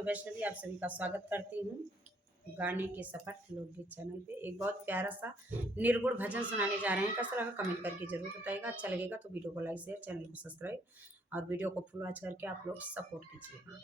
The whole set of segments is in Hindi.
मैं वैष्णवी आप सभी का स्वागत करती हूँ गाने के सफर लोकगीत चैनल पे। एक बहुत प्यारा सा निर्गुण भजन सुनाने जा रहे हैं। कैसा लगा कमेंट करके जरूर बताइएगा। अच्छा लगेगा तो वीडियो को लाइक शेयर, चैनल को सब्सक्राइब और वीडियो को फुल वॉच करके आप लोग सपोर्ट कीजिएगा।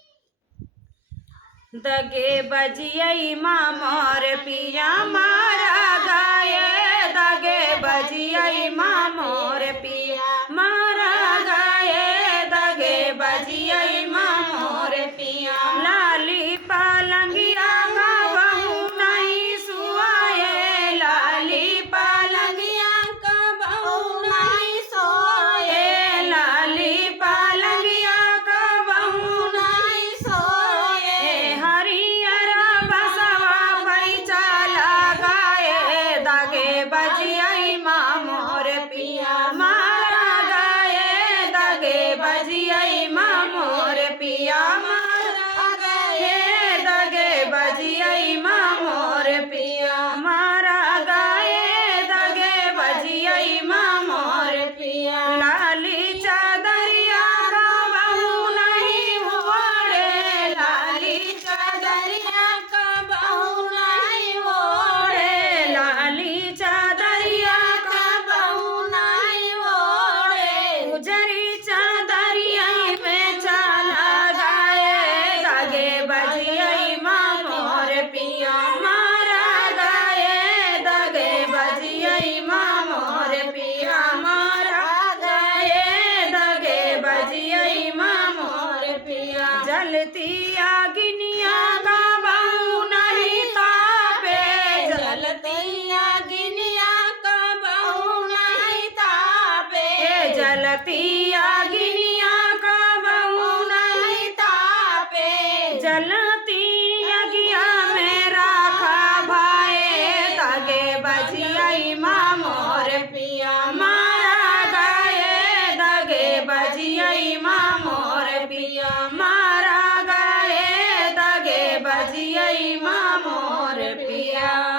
दगे बजियई माँ मोर पिया मारा गाये, दगे बजियई माँ मोर पिया मारा गाये, दगे बजियई माँ मोर पिया। लाली पालंगिया का बहू नहीं सुआए, लाली पालंगिया का बहू नहीं सोए, लाली पालंगिया का बहू नहीं सोए। हरियर बसवा पैचा लगाए, दगे बजियई माँ मोर पिया मारा गाये, दगे बजियई माँ मोर पिया मारा गाये, दगे बजियई माँ मोर पिया मारा गाये, दगे बजियई माँ मोर पिया। लाली चादरिया का बहू नहीं ओढ़े, लाली चादरिया का बहू नहीं ओढ़े, लाली चादरिया का बहू नहीं ओढ़े। उजरी चादरिया में चला गाये, दगे बजियई माँ मोर पिया मारा गाये, दगे बजियई माँ मोर पिया मारा गाये, दगे बजियई माँ मोर पिया। जलती आगिनिया का बहू नहीं तापे, जलती आगिनिया का बहू नहीं तापे, जलती आगिनिया का बहू नहीं तापे। जलती अगिया में राखा भाए, दगे बजियई माँ मोर पिया मारा गाये, दगे बजियई माँ मोर पिया मारा गाये, दगे बजियई माँ मोर पिया।